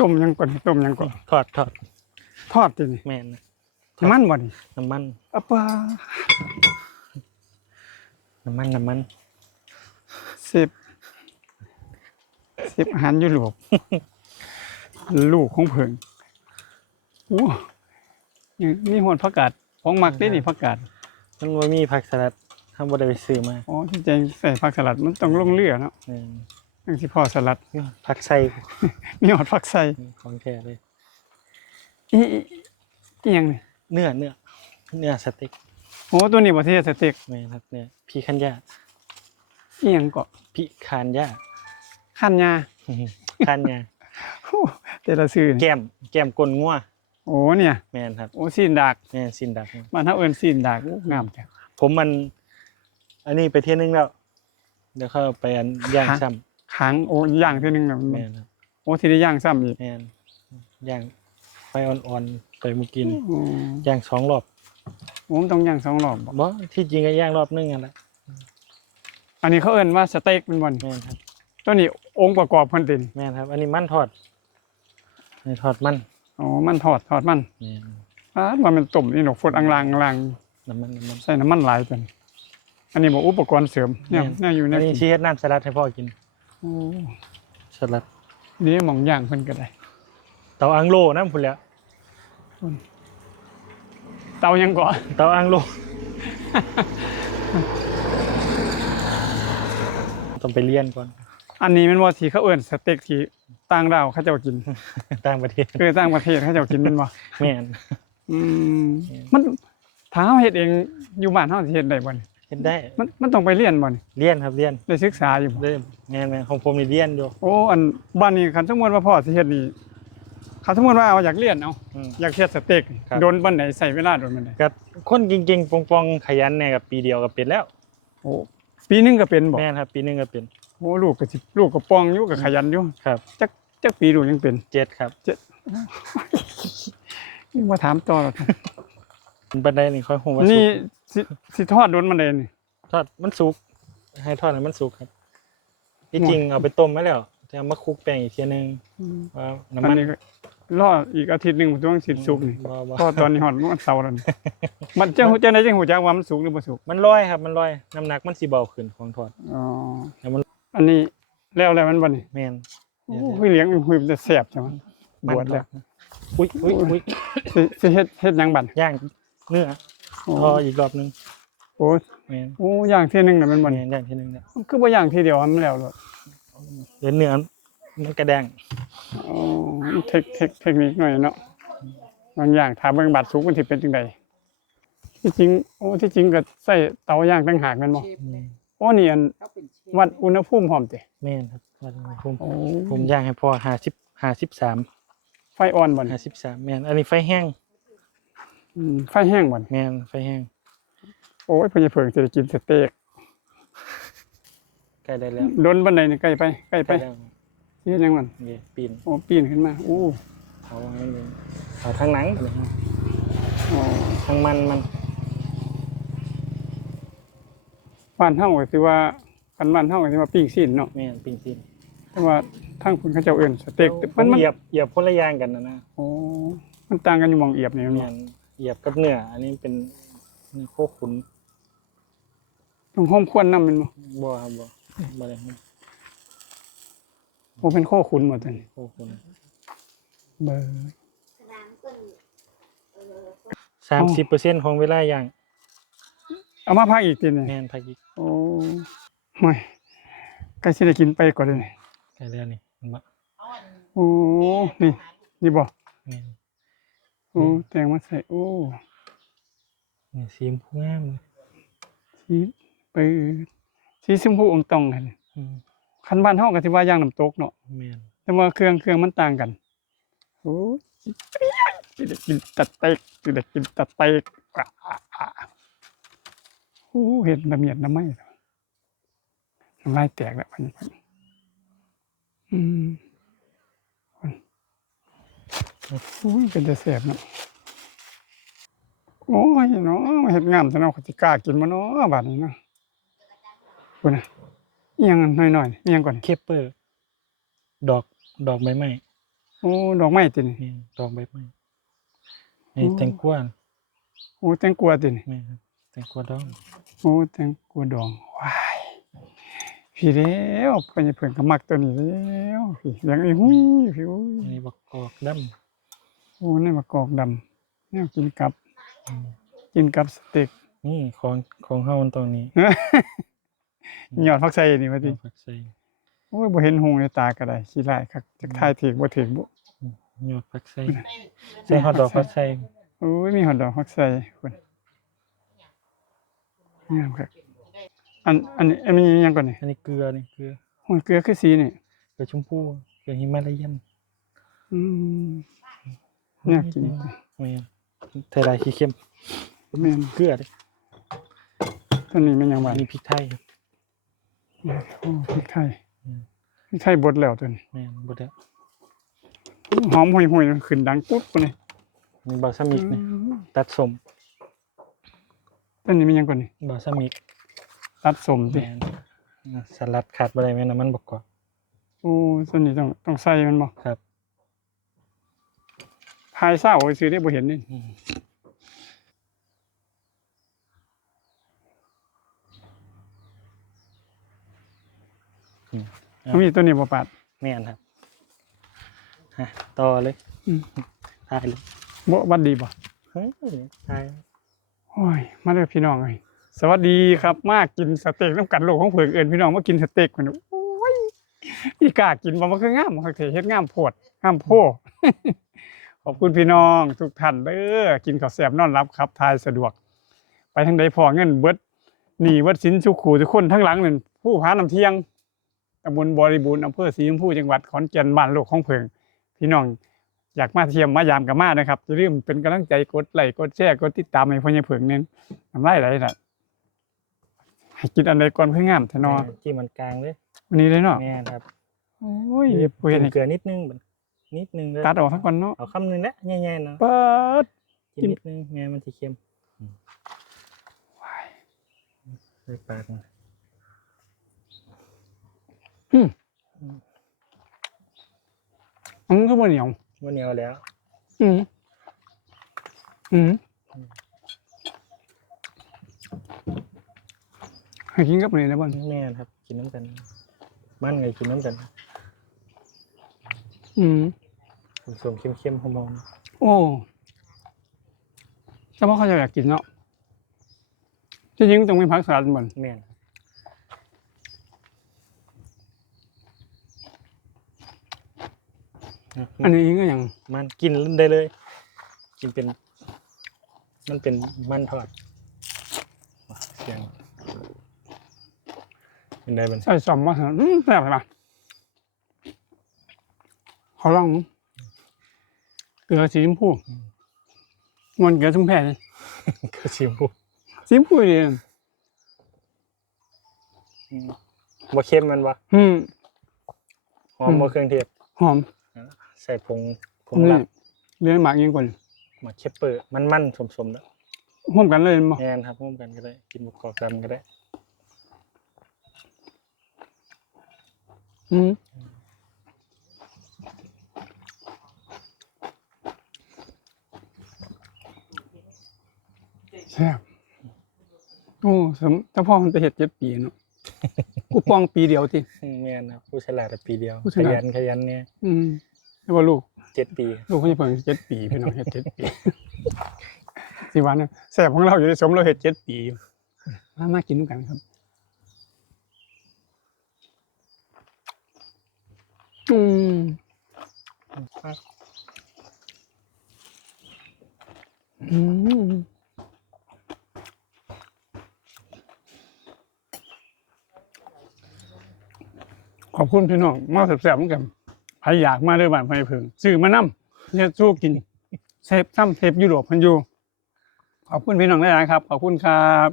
ต้มยังก่อนต้มยังก่อนทอดทอดทีนี่แม่นน้ำมันบ่นี่น้ำมันอะปะน้ำมันสิบอาหารยุโรปลูกของเพิ่งโอ้มีหอดผักกาดของมักได้นี่ผักกาดมันว่ามีผักสลัดทำบ่ได้ไปซื้อมาอ๋อที่จริงใส่ผักสลัดมันต้องลงเรือเนาะจังสิพอสลัดผักไส้มีหอดผักใส่ของแท้เลยอีหยังนี่เนื้อสเต็กโอ้ตัวนี้บ่ที่สเต็กแม่ครับเนี่ยพีคันยาอีหยังก็พิคานยาคั่นยาคันยาแต่ละชื่อแก้มกลงัวโอ้เนี่ยแม่นครับโอ้ซีนดากแม่นซีนดากบ้านเฮาเอิ้นซีนดากงามจังผมมันอันนี้ไปเที่ยวนึงแล้วเดี๋ยวเข้าไปอันย่างซ้ำค้างโอ้ย่างเทื่อนึงแล้วแม่นครับโอ้สิได้ย่างซ้ำอีกแม่นย่างไฟอ่อนๆต่อยมากินย่าง2รอบผมต้องย่าง2รอบบ่ที่จริงก็ย่างรอบนึงนั่นแหละอันนี้เขาเอิ้นว่าสเต็กเป็นบ่นี่แม่นครับตัวนี้องค์ประกอบเพิ่นเป็นแม่นครับอันนี้มันทอดนี่ทอดมันอ๋อมันทอดมันว่ามันต้มนี่ดอกฝดอังลางน้ำมันใส่น้ำมันหลายเพิ่นอันนี้บ่อุปกรณ์เสริมเนี่ยอยู่ในอันนี้สิเฮ็ดน้ำสลัดให้พ่อกินโอ้สลัดนี่หม่องย่างเพิ่นก็ได้เตาอังโลนำพุ่นแหล้วเตายังก่อเตาอังโลต้องไปเรียนก่อนอันนี้มันว่าที่เขาเอิ้นสเต็กที่ต่างดาวเขาเจ้ากินต่างประเทศต่างประเทศเขาเจ้ากินแม่นบ่แม่นมันถ้าเฮาเฮ็ดเองอยู่บ้านเฮาสิเฮ็ดได้บ่นี่เฮ็ดได้มันต้องไปเรียนบ่นี่เรียนครับเรียนได้ศึกษาอยู่บ่แม่นของผมนี่เรียนอยู่โอ้อันบ้านนี้คันสมมุติว่าพ่อสิเฮ็ดนี่คันสมมุติว่าเอาอยากเรียนเอาอยากเฮ็ดสเต็กโดนปานใดใช้เวลาโดนปานใดก็คนเก่งๆปองๆขยันแน่ก็ปีเดียวก็เป็นแล้วโอ้ปีนึงก็เป็นบ่แม่นครับปีนึงก็เป็นโอ้ลูกก็ป้องอยู่ก็ขยันอยู่ครับจักปีลูกยังเป็น7ครับนี่มาถามต่อแล้วบันไดนี่ค่อยฮู้ว่านี่สิทอดโดนบันไดนี่ทอดมันสุกให้ทอดให้มันสุกครับที่จริงเอาไปต้มมาแล้วจะเอามาคลุกแป้งอีกทีนึงว่าน้ำมันรออีกอาทิตย์นึงต้องสิสุกนี่พอตอนนี้ฮอดวันเสาร์แล้วมันจะฮู้จังได๋จังฮู้จักว่ามันสุกหรือบ่สุกมันลอยครับมันลอยน้ำหนักมันสิเบาขึ้นของทอดอ๋ออันนี้แล้วมันบ่นี่แม่นโอ้ยเลี้ยงหุยมันจะแซ่บจังบวชแล้วอุ๊ยสิเฮ็ดหยังบัดย่างเนื้อพออีกรอบนึงโอ้แม่นโอ้ย่างทีนึงน่ะมันบ่แม่นย่างทีนึงเนี่ยคือบ่ย่างทีเดียวมันแล้วโลดเดี๋ยวเนื้อมันกระแดงอ๋อเทคนิคหน่อยเนาะบางอย่างถ้าเบิ่งบัดสุกมันสิเป็นจังได๋ที่จริงก็ใส่เตาย่างต่างหากแม่นบ่โอ้นี่อันวัดอุณหภูมิพร้อมติแม่นครับวัดอุณหภูมิผมย่างให้พอ53ไฟอ่อนบ่53แม่นอันนี้ไฟแห้งไฟแห้งบ่แม่นไฟแห้งโอ้ยเพิ่นจะเพิ่งสิได้กินสเต็กใกล้ได้แล้วโดนบันไดนี่ใกล้ไปเฮ็ดจังมันนี่ปีนโอ้ปีนขึ้นมาโอ้เอาอันนี้เอาทางหนังอ๋อทางมันบ้านเฮาก็สิว่าคันบ้านเฮาก็สิว่าปิ้งซีนเนาะแม่นปิ้งซีนแต่ว่าทางพุ่นเขาเจ้าเอิ้นสเต็กมันเหยียบคนละอย่างกันนะโอ้มันต่างกันอยู่หม่องเอียบนี่แม่นเหยียบกับเนื้ออันนี้เป็นเนื้อโคขุนต้องหอมควนนำแม่นบ่บ่ครับบ่ได้โอ้เป็นโคขุนบ่ซั่นโคขุนเบอร์30%ของเวลาย่างเอามาพักอีกทีนี่แม่นพักอีกโอ้ห่วยใกล้สิได้กินไปก่อนเลยใกล้แล้วนี่มันบ่โอ้นี่บ่แม่นโอ้แตงมาใส่โอ้นี่สีชมพูงามเลยสีชมพูองตองหั่นคันบ้านเฮาก็สิว่าย่างน้ำตกเนาะแม่นแต่ว่าเครื่องมันต่างกันโอ้สิได้กินตัดเต็กโอ้เห็ดละเมียดน้ำไหม้น้ำลายแตกแล้วพันอุ้ยเป็นจะแสบเนาะโอ้ยเนาะเห็ดงามแต่เนาะเขาจะกล้ากินมันเนาะบาดนี้เนาะคุณนะยังหน่อยยังก่อนเคปเปอร์ดอกใบไม้โอ้ อ้ดอกไม้ตินี่ แม่นดอกใบไม้นี่แตงกวา โอ้แตงกวาตินี่ แม่ครับแตงกวาดอง โอ้แตงกวาดองว้ายพี่แล้วเพิ่นเพิ่นก็มักตัวนี้แล้วพี่เลี้ยงไอ้หุ้ยพี่โอ้ย อันนี้บักกอกดำ โอ้นี่มะกอกดำแนวกินกับกินกับสเต็ก นี่ของเฮามันตรงนี้ ยอดผักไส้นี่ว่าติ ผักใส่ โอ้ยบ่เห็นหงในตาก็ได้ขี้ร้ายคักจักทายถูกบ่ถูกบ่ ยอดผักใส่ใส่ฮอทดอกผักใส่ โอ้ยมีหอดดอกผักไส้พุ่นงามครับอันนี้มีหยังก่อนนี่ อันนี้เกลือนี่เกลือ โอ้ยเกลือคือสีนี่ เกลือชมพูเกลือหิมาลายัน อืมเนี่ยกิน แม่นไทยลายขี้เข้ม แม่น เกลือเด้ ตัวนี้มันหยังหวา อั น นนี้พริกไทยครับ โอ้พริกไทยพริกไทยบดแล้วตัวนี้ แม่นบ่ได้ หอมห่วยๆขึ้นดังปุ๊บตัวนี้ มีบาซามิกนี่ตัดสม ตัวนี้มันหยังก่อนนี่ บาซามิก ตัดสมสิ แม่นสลัดขาดบ่ได้แม่นน้ำมันบกกอก โอ้ตัวนี้ต้องใส่มันบ่ ครับ พายเศร้าไว้ซื้อได้บ่เห็นนี่ อืม มันมีตัวนี้บ่ปาด แม่นครับฮะต่อเลย อืม ทายเลย บ่วัดดีบ่ เฮ้ยทาย โอ้ยมาเด้อพี่น้องเอ้ยสวัสดีครับมากินสเต็กน้ำกันโลกของเพิ่นเอิ้นพี่น้องมากินสเต็กมันโอ้ยอีกล้ากินบ่มันคืองามคักแท้เฮ็ดงามโพดงามโพ ขอบคุณพี่น้องทุกท่านเด้อกินข้าวแซ่บนอนหลับครับทายสะดวก ไปทางใดพอเงินเบิดหนี้เบิดสินสุขูทุกคนทั้งหลังนั่นผู้ผาน้ำเที่ยงตำบลบริบูรณ์อำเภอศรีชมพูจังหวัดขอนแก่นบ้านโลกของเพิ่งพี่น้องอยากมาเที่ยมมายามกับมานะครับอย่าลืมเป็นกำลังใจกดไลค์กดแชร์กดติดตามให้พ่อใหญ่เพิ่งเน้นน้ำลายไหลน่ะให้กินอันใดก่อนเพื่องามแท้เนอ จิ้มมันกลางเลย วันนี้เลยเนาะ แม่นครับ โอ้ยเดี๋ยวเฮ็ดให้ เกลือนิดนึงบัดนิดนึงเลย ตัดออกทั้งก่อนเนาะ เอาคำนึงละแง่ๆเนาะ เปิด กินนิดนึงแม่มันสิเค็มเลยปากมัน อันนี้ก็บ่เหนียว ว่าเหนียวแล้ว อืมอืมให้กินกับนี่นะบ่ แม่นครับกินน้ำกัน มันไงกินน้ำกัน อืม สมๆเข้มๆหอม โอ้แต่ว่าเขาจะอยากกินเนาะจริงๆต้องมีผักสลัดเหมือน ๆแม่น อันนี้ก็อย่าง มันกินได้เลย กินเป็น มันเป็นมันทอดเสียงเป็นได้บัน ใส่ซอมมาเถอะแซ่บไหมเขาลองเกลือสีชมพูมันเกลือชุ่มแผ่เลย กระเทียมพวก สีชมพูดี บ่เค็มมันวะ อืม หอมบ่เครื่องเทศ หอม ใส่ผง นี่ ลาบ เลี้ยงหมากยิงก่อน หมักเชปเปอร์มันๆสมๆแล้ว ห่วมกันเลยมั้ง แม่นครับร่วมกันก็ได้ กินประกอบกันก็ได้ อืมแซ่บโอ้แต่พ่อมันไปเห็ด7 ปีเนาะ กูปองปีเดียวที แม่นครับผู้ฉลาดแต่ปีเดียว ผู้ฉ ข ลาด ยันเนี่ย อืมแต่ว่าลูก 7 ปี ลูกเขาจะเพิ่ง7 ปีพี่น้องเห็ด7 ปี สิวันเนี่ยแซ่บของเราอยู่ในสมเราเห็ด7 ปีมากินด้วยกันครับ อืมอืมขอบคุณพี่น้องมาแซ่บๆเหมือนกันใครอยากมาเด้อบ้านไผเพิ่งซื้อมานำเฮ็ดสู้กินเซฟยุโรปเพิ่นอยู่ขอบคุณพี่น้องหลายๆครับ ขอบคุณครับ